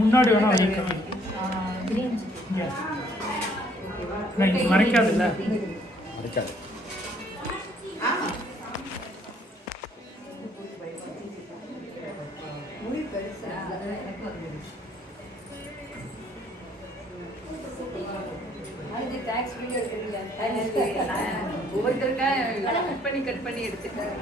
முன்னாடி வேணா மறைக்காது இல்ல மறைக்காது. ஒவ்வொருத்தருக்கா கட் பண்ணி எடுத்துட்டேன்.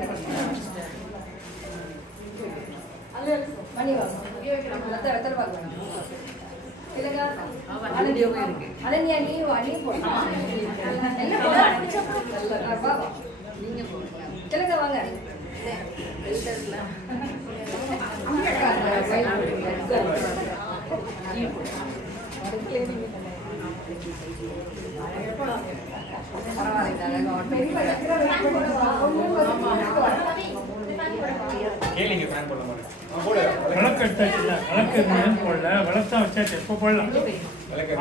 விளக்கு எடுத்தாச்சுல, விளக்கு போடல, விளக்கா வச்சாச்சு, எப்போ போடலாம்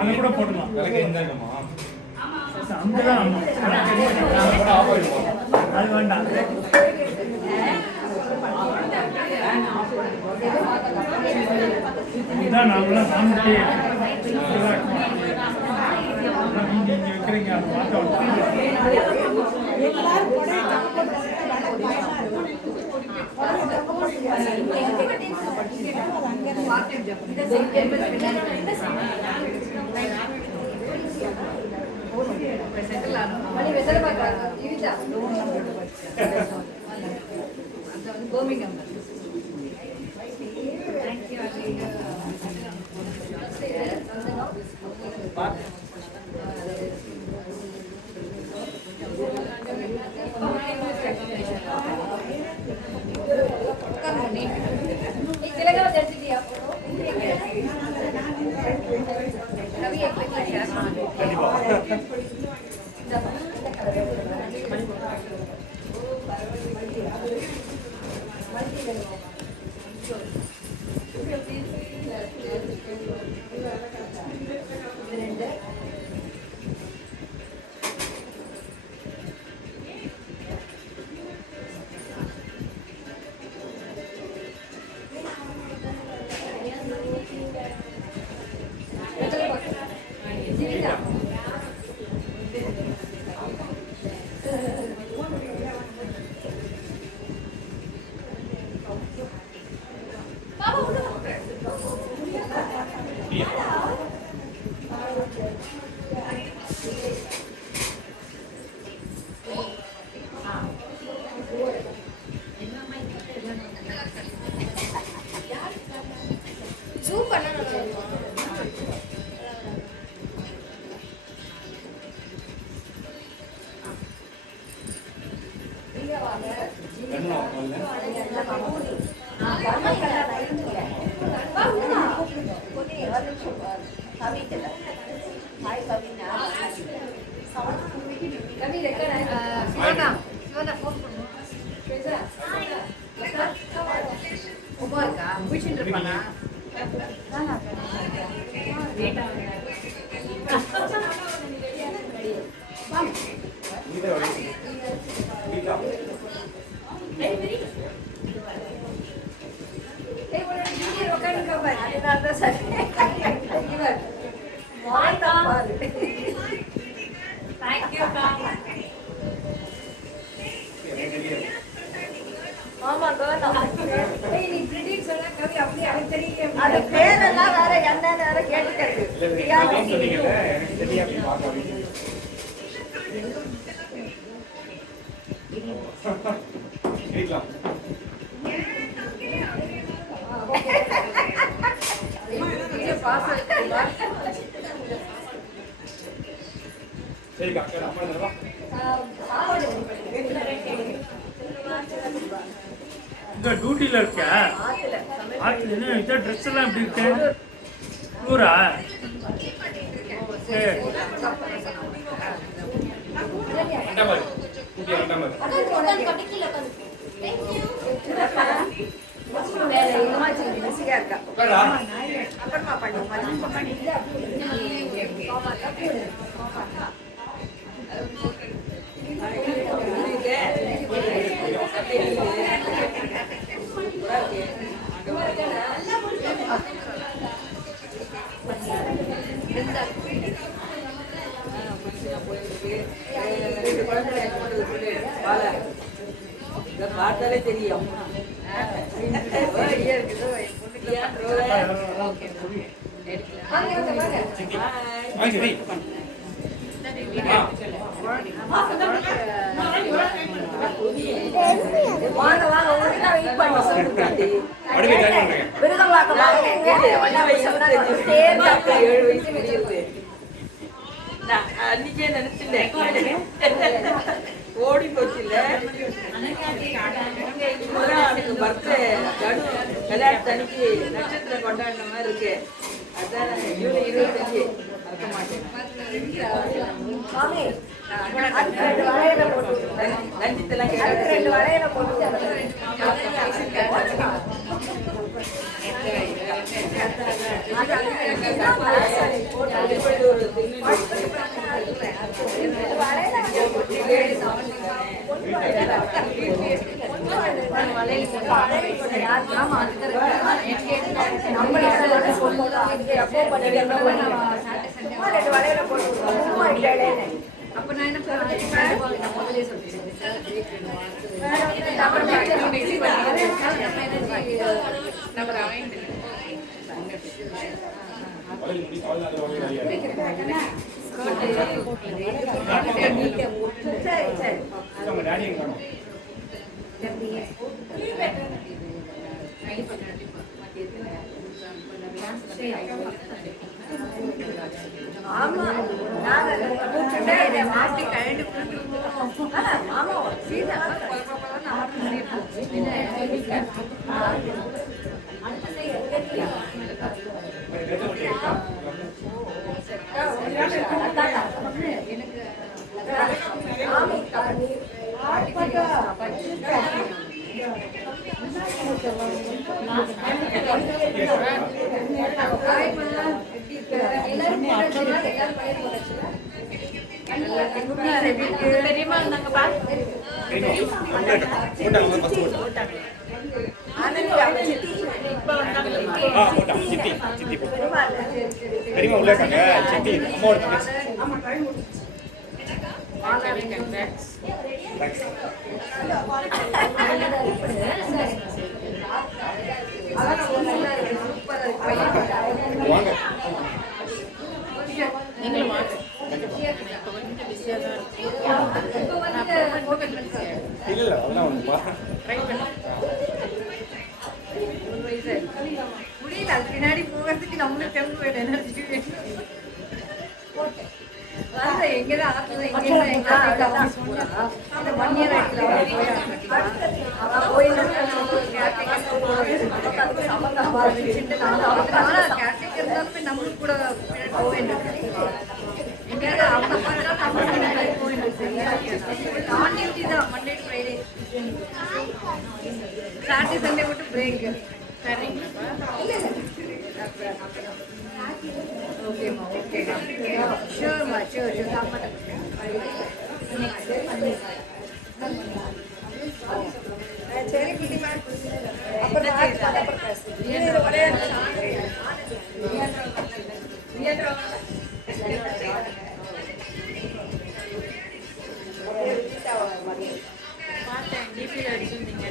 அதை கூட போடலாம். அங்கதான் அது வேண்டாம். இதுதான் நாங்களாம் சாமிக்கு நீங்க வைக்கிறீங்க, அதை மாற்ற டியூட்டில இருக்க ஆத்துல ட்ரெஸ் எல்லாம் எப்படி இருக்கு ஊரா பார்த்தாலே தெரியும். அன்னைக்கே நினைச்சிட்டேன் ஓடி போச்சு இல்ல பர்த்டே விளையாட்டு அன்னைக்கு நட்சத்திரம் கொண்டாடின மாதிரி இருக்கு. அதான் ஜூலை 25 மறக்க மாட்டேன். ரஞ்சித்தெல்லாம் அப்ப நான் என்ன முதலே சொல்லிட்டேன். ஆமா மாட்டி கழண்டு ஆமா சீதா பெரியமா இருந்தாங்கப்பா. பெரியமா உள்ள இருக்காங்க. சித்தி அம்மாவோட தங்கச்சி. வாங்க நீங்களும் வாங்க. இல்ல அதெல்லாம் ஒண்ணுப்பா. முடியல அது பின்னாடி போகிறதுக்கு நம்மளுக்கு தெம்பு வேணும், எனர்ஜி வேணும். எங்கதான் ஆத்துல எங்கதான் எங்க மண்ணியர் நம்மளுக்கு கூட போக வேண்டியது. எங்கேயாவது அவங்க போக வேண்டியது. ஆன் டியூட்டி தான் Monday to Friday. Saturday Sunday மட்டும் பிரேக். சரிங்கப்பா. ஓகேம்மா ஓகே ஷூர்மா ஷூர் சாப்பாடு சரி குட்டிமா அப்புறம் பார்த்தேன் டிபியில் அடிச்சிருந்தீங்க.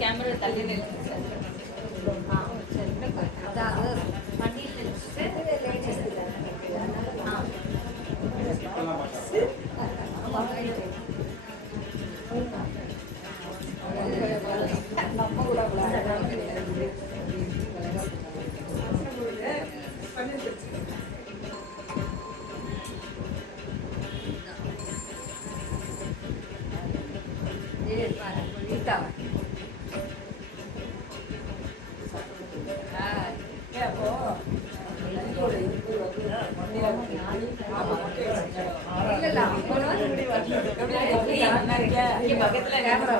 கேமரா தள்ளி விட்டாங்க பக்கத்துல கேமரா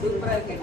சூப்பரா இருக்கு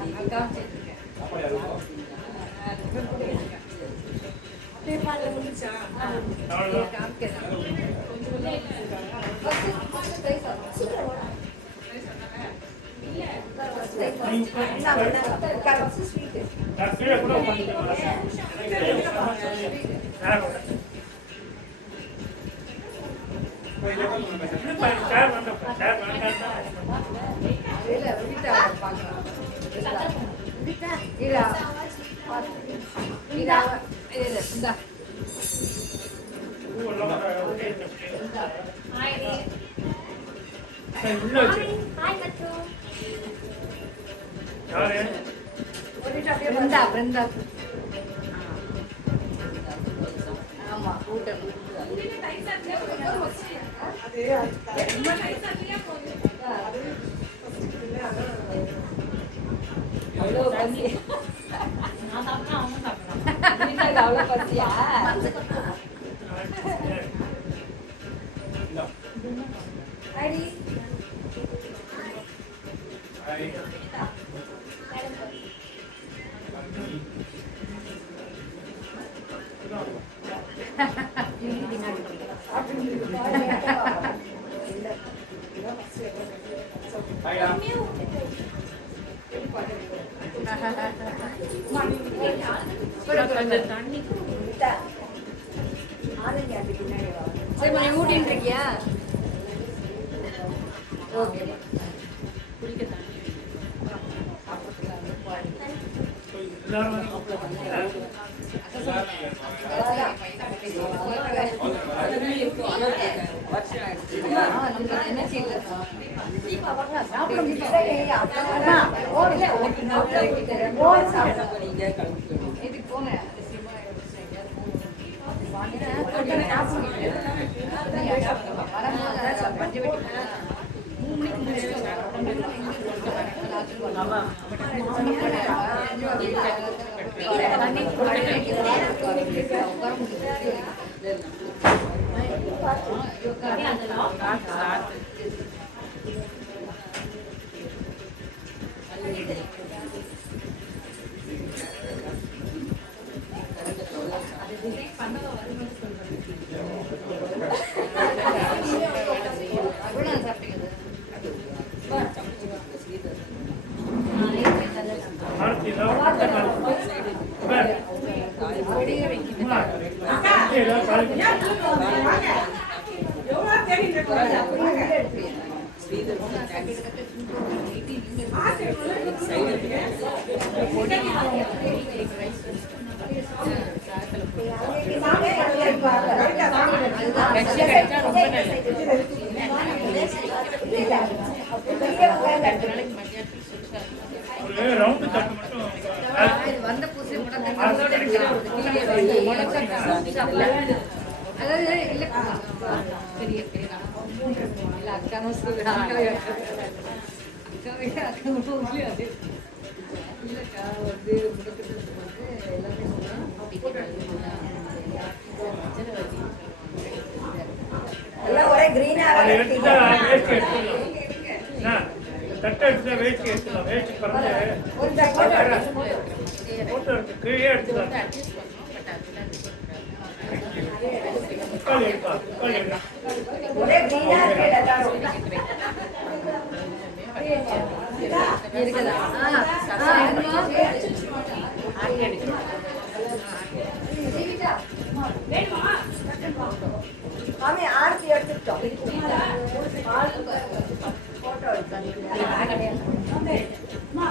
பிருந்தா ஆமா கூட்டம் அவ்வளோ பசி அவ்வளோ பசியா கொஞ்சம் தண்ணி சரி ஊட்டின்னு இருக்கியா ஓகே குடிக்க தண்ணி இதுக்கு போனேன் வந்த பூசி அதாவது இல்லை பெரிய பெரிய இல்லை அக்காவும் அக்காவே அக்காவும் அது இல்லைக்கா வந்து முடக்கத்தில் வந்து எல்லாமே எல்லாம் ஒரே கிரீனாக தட்டை எடுத்து வேஸ்ட் எடுத்துக்கலாம் வேஸ்ட் போட்டோ எடுத்து கீழே எடுத்துக்கலாம் தக்காளி எடுப்பா தக்காளி எடுப்பா இருக்குதா மாமி ஆர்த்தி எடுத்துட்டோம் போட்டோ உமா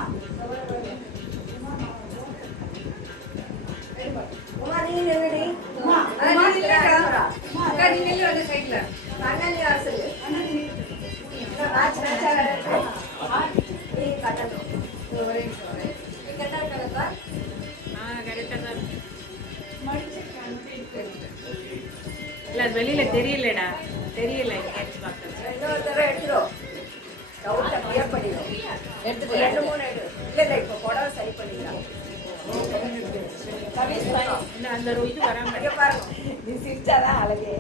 நீ நின்னுடி சைட்ல அண்ணன் வாசல் மேட்ச் மேட்சா கட்டணும் கட்டா இல்ல வெளியில தெரியலடா தெரியல கேட்ச் பார்க்க இன்னொரு தடவை எடுத்துரும் எடுத்துட்டு ரெண்டு மூணு எடு. இல்ல இல்ல இப்போ புடவை சரி பண்ணிக்கலாம். அந்த இது வராம இங்க பாருங்க. நீ சிரிச்சாதான் அழகு.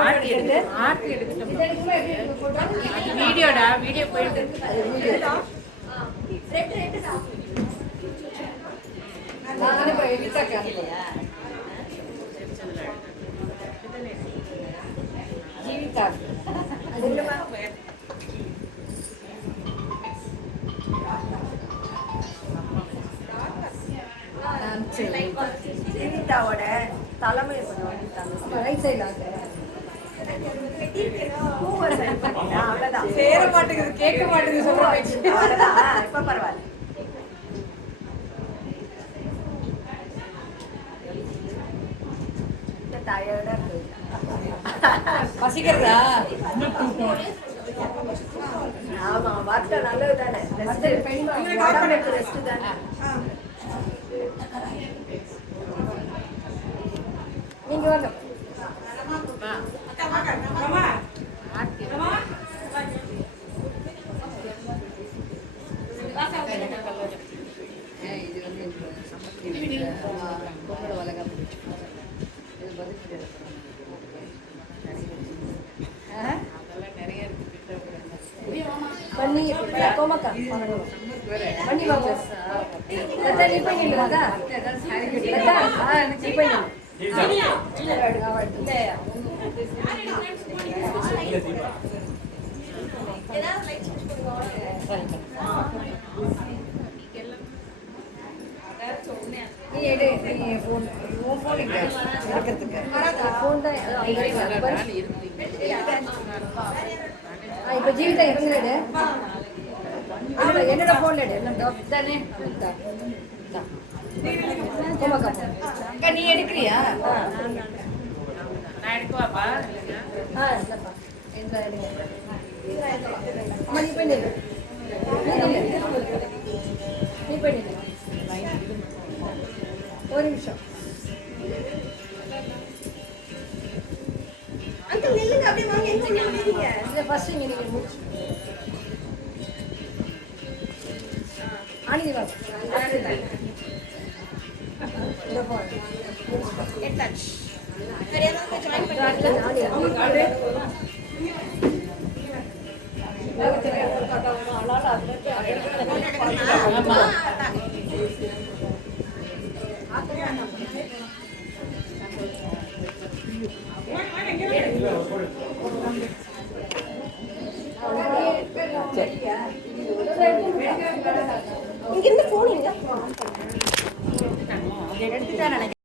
ஆர்த்தி எடுத்துட்டோம். வீடியோடா வீடியோ போயிட்டு ஜீவிதா ஜீவிதாவோட தலைமை ரைட் சைட்ல அவ்வளவுதான். சேர மாட்டேங்குது கேட்க மாட்டேங்குது சொல்றேன். அவ்வளவுதான். இப்ப பரவாயில்ல. டயர்டா இருக்கு. பசிக்கிறதா? ஆமா வார்த்தை நல்லது தானே. உடம்புக்கு ரெஸ்ட் தானே. நீங்க வரணும். பண்ணி கோமாக்கா பண்ணி வாங்க. லதா நீ பண்ணி லதா. லதா நீ பண்ணி. நீ எடு நீ ஃபோன் உன் ஃபோன் எடுக்கிறதுக்கு ஃபோன் தான் இப்போ ஜீவிதா இறங்குறது என்னோட ஃபோன் எடு என்ன தானே அக்கா நீ எடுக்கிறியா? நான் எடுக்கவாப்பா? இல்லைப்பா அம்மா நீ பண்ணி நீ பண்ணி ஒரு நிமிஷம் அங்கிள் நில்லுங்க அப்படியே வாங்க எங்க நில்லுங்க இல்ல ஃபர்ஸ்ட் இங்க நீங்க முடிச்சு ஆனி வா இந்த போன் கெட் டச் சரியானங்க ஜாயின் பண்ணி ஆனி ஆமா